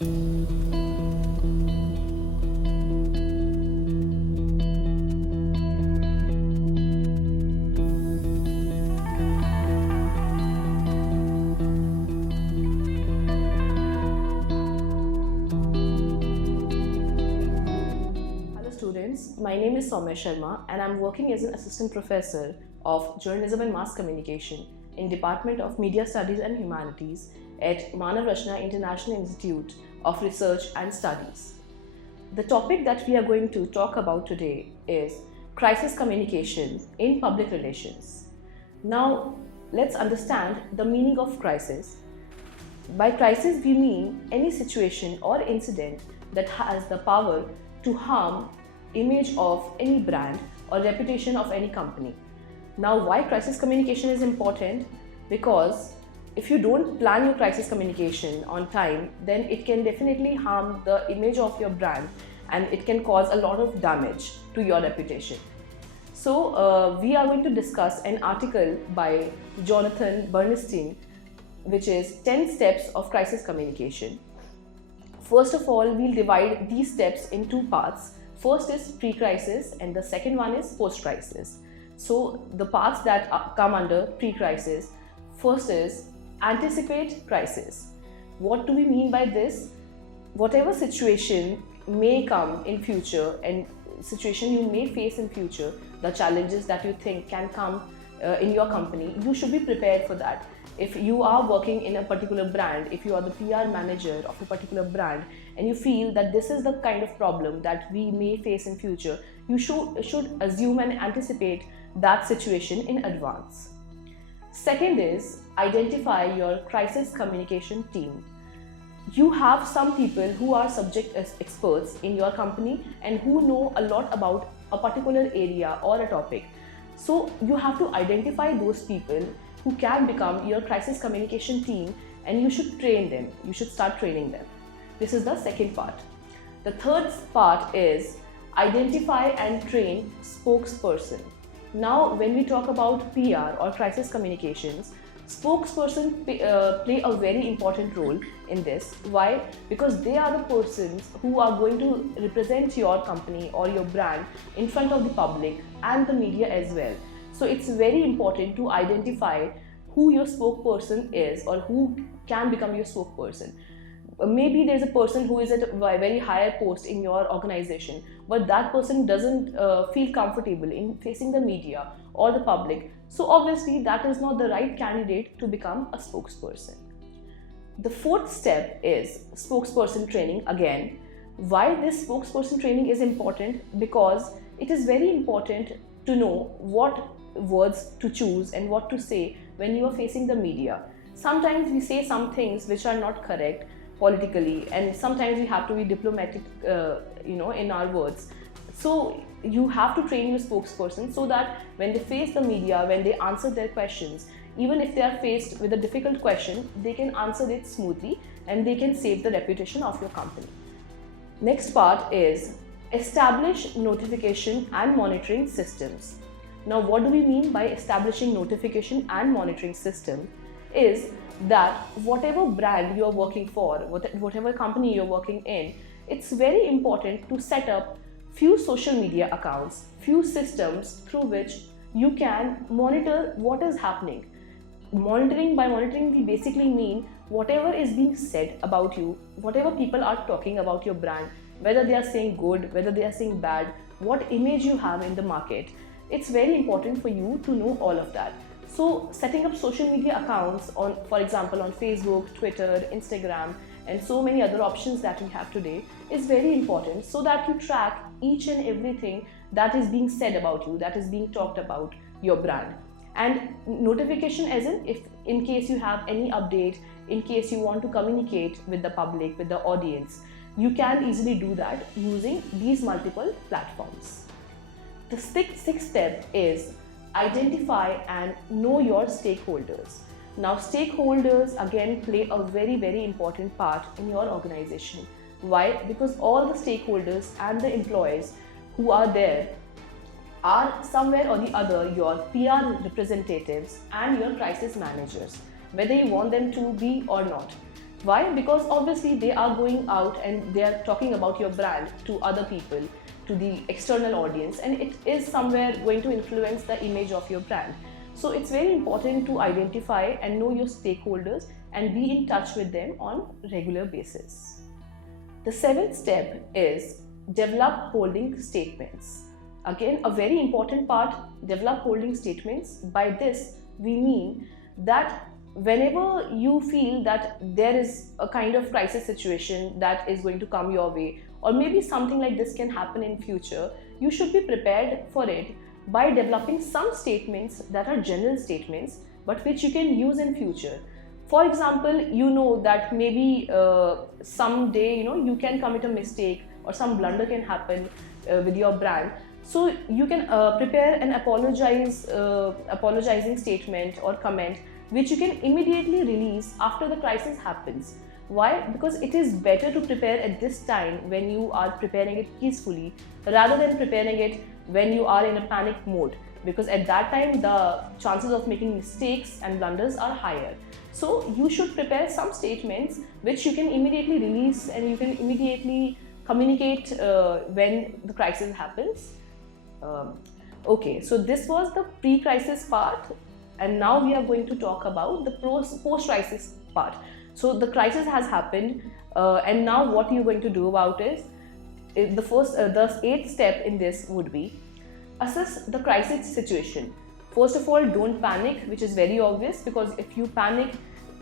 My name is Somya Sharma and I'm working as an assistant professor of journalism and mass communication in Department of Media Studies and Humanities at Manav Rachna International Institute of Research and Studies. The topic that we are going to talk about today is crisis communication in public relations. Now, let's understand the meaning of crisis. By crisis, we mean any situation or incident that has the power to harm image of any brand or reputation of any company. Now, why crisis communication is important? Because if you don't plan your crisis communication on time, then it can definitely harm the image of your brand and it can cause a lot of damage to your reputation. So, we are going to discuss an article by Jonathan Bernstein, which is 10 steps of crisis communication. First of all, we'll divide these steps in two parts. First is pre-crisis and the second one is post-crisis. So the parts that come under pre-crisis, first is anticipate crisis. What do we mean by this? Whatever situation may come in future and situation you may face in future, the challenges that you think can come in your company, you should be prepared for that. If you are working in a particular brand, if you are the PR manager of a particular brand and you feel that this is the kind of problem that we may face in future, you should assume and anticipate that situation in advance. Second is identify your crisis communication team. You have some people who are subject experts in your company and who know a lot about a particular area or a topic. So you have to identify those people who can become your crisis communication team and you should train them. You should start training them. This is the second part. The third part is identify and train spokesperson. Now, when we talk about PR or crisis communications, spokesperson play a very important role in this. Why? Because they are the persons who are going to represent your company or your brand in front of the public and the media as well. So it's very important to identify who your spokesperson is or who can become your spokesperson. Maybe there's a person who is at a very higher post in your organization, but that person doesn't feel comfortable in facing the media or the public. So obviously that is not the right candidate to become a spokesperson. The fourth step is spokesperson training again. Why this spokesperson training is important? Because it is very important to know what words to choose and what to say when you are facing the media. Sometimes we say some things which are not correct politically, and sometimes we have to be diplomatic in our words. So you have to train your spokesperson so that when they face the media, when they answer their questions, even if they are faced with a difficult question, they can answer it smoothly and they can save the reputation of your company. Next part is establish notification and monitoring systems. Now, what do we mean by establishing notification and monitoring system? Is that whatever brand you are working for, whatever company you're working in, it's very important to set up few social media accounts, few systems through which you can monitor what is happening. By monitoring, we basically mean whatever is being said about you, whatever people are talking about your brand, whether they are saying good, whether they are saying bad, what image you have in the market. It's very important for you to know all of that. So setting up social media accounts on, for example, on Facebook, Twitter, Instagram, and so many other options that we have today is very important so that you track each and everything that is being said about you, that is being talked about your brand. And notification as in case you have any update, in case you want to communicate with the public, with the audience, you can easily do that using these multiple platforms. The sixth step is identify and know your stakeholders. Now, stakeholders again play a very, very important part in your organization. Why? Because all the stakeholders and the employees who are there are somewhere or the other your PR representatives and your crisis managers, whether you want them to be or not. Why? Because obviously they are going out and they are talking about your brand to other people, to the external audience, and it is somewhere going to influence the image of your brand. So it's very important to identify and know your stakeholders and be in touch with them on regular basis. The seventh step is develop holding statements. Again, a very important part, develop holding statements. By this, we mean that whenever you feel that there is a kind of crisis situation that is going to come your way, or maybe something like this can happen in future, you should be prepared for it by developing some statements that are general statements but which you can use in future. For example, you know that maybe someday you can commit a mistake or some blunder can happen with your brand. So you can prepare an apologizing statement or comment which you can immediately release after the crisis happens. Why? Because it is better to prepare at this time when you are preparing it peacefully rather than preparing it when you are in a panic mode, because at that time the chances of making mistakes and blunders are higher. So you should prepare some statements which you can immediately release and you can immediately communicate when the crisis happens. Okay, so this was the pre-crisis part, and now we are going to talk about the post-crisis part. So the crisis has happened, and now what you're going to do about it? The eighth step in this would be assess the crisis situation. First of all, don't panic, which is very obvious, because if you panic,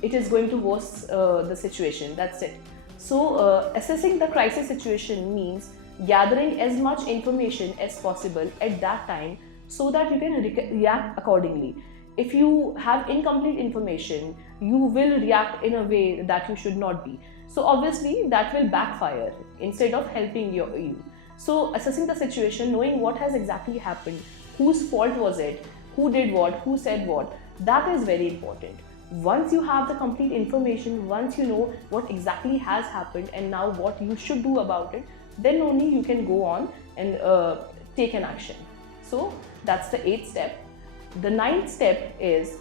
it is going to worsen the situation. That's it. So assessing the crisis situation means gathering as much information as possible at that time so that you can react accordingly. If you have incomplete information, you will react in a way that you should not be. So obviously that will backfire instead of helping you. So assessing the situation, knowing what has exactly happened, whose fault was it, who did what, who said what, that is very important. Once you have the complete information, once you know what exactly has happened and now what you should do about it, then only you can go on and take an action. So that's the eighth step. The ninth step is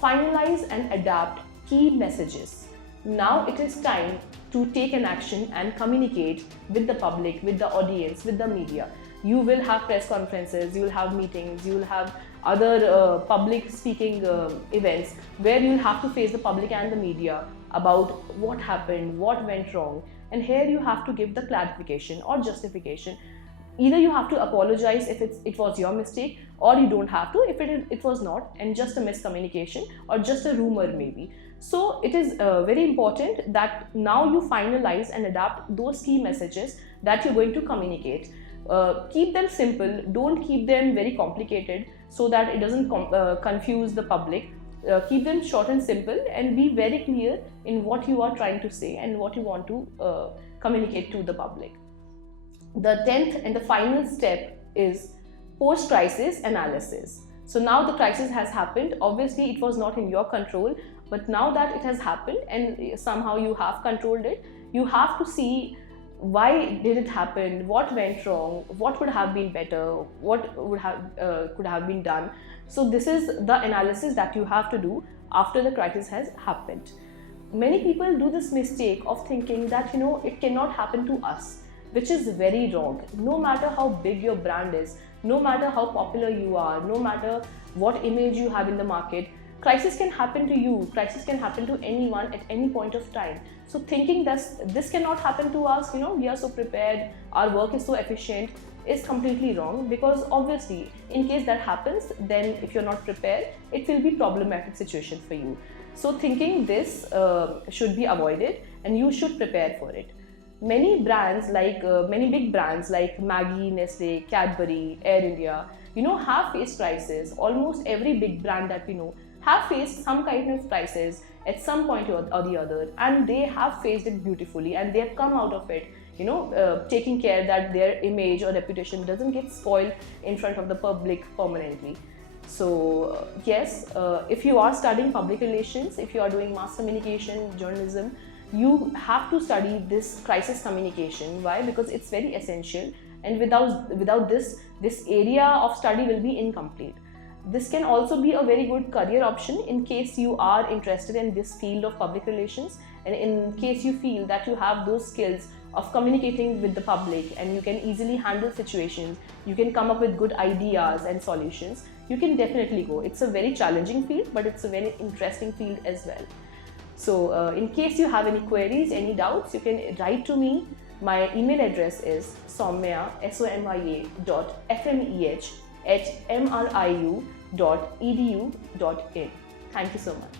finalize and adapt key messages. Now it is time to take an action and communicate with the public, with the audience, with the media. You will have press conferences, you will have meetings, you will have other public speaking events where you will have to face the public and the media about what happened, what went wrong, and here you have to give the clarification or justification. Either you have to apologize if it was your mistake, or you don't have to if it was not and just a miscommunication or just a rumor maybe. So it is very important that now you finalize and adapt those key messages that you're going to communicate. Keep them simple, don't keep them very complicated so that it doesn't confuse the public. Keep them short and simple and be very clear in what you are trying to say and what you want to communicate to the public. The 10th and the final step is post-crisis analysis. So now the crisis has happened. Obviously, it was not in your control, but now that it has happened and somehow you have controlled it, you have to see why did it happen, what went wrong, what would have been better, what would have could have been done. So this is the analysis that you have to do after the crisis has happened. Many people do this mistake of thinking that it cannot happen to us, which is very wrong. No matter how big your brand is, no matter how popular you are, no matter what image you have in the market, crisis can happen to you, crisis can happen to anyone at any point of time. So thinking that this cannot happen to us, we are so prepared, our work is so efficient, is completely wrong, because obviously in case that happens, then if you're not prepared, it will be problematic situation for you. So thinking this should be avoided and you should prepare for it. Many brands many big brands like Maggi, Nestle, Cadbury, Air India, have faced crisis. Almost every big brand that we know have faced some kind of crisis at some point or the other, and they have faced it beautifully and they have come out of it, taking care that their image or reputation doesn't get spoiled in front of the public permanently. So yes, if you are studying public relations, if you are doing mass communication, journalism, you have to study this crisis communication. Why? Because it's very essential, and without this area of study will be incomplete. This can also be a very good career option in case you are interested in this field of public relations And in case you feel that you have those skills of communicating with the public and you can easily handle situations, you can come up with good ideas and solutions, you can definitely go. It's a very challenging field, but it's a very interesting field as well. So in case you have any queries, any doubts, you can write to me. My email address is somya, somya.fmeh@mriu.edu.in. Thank you so much.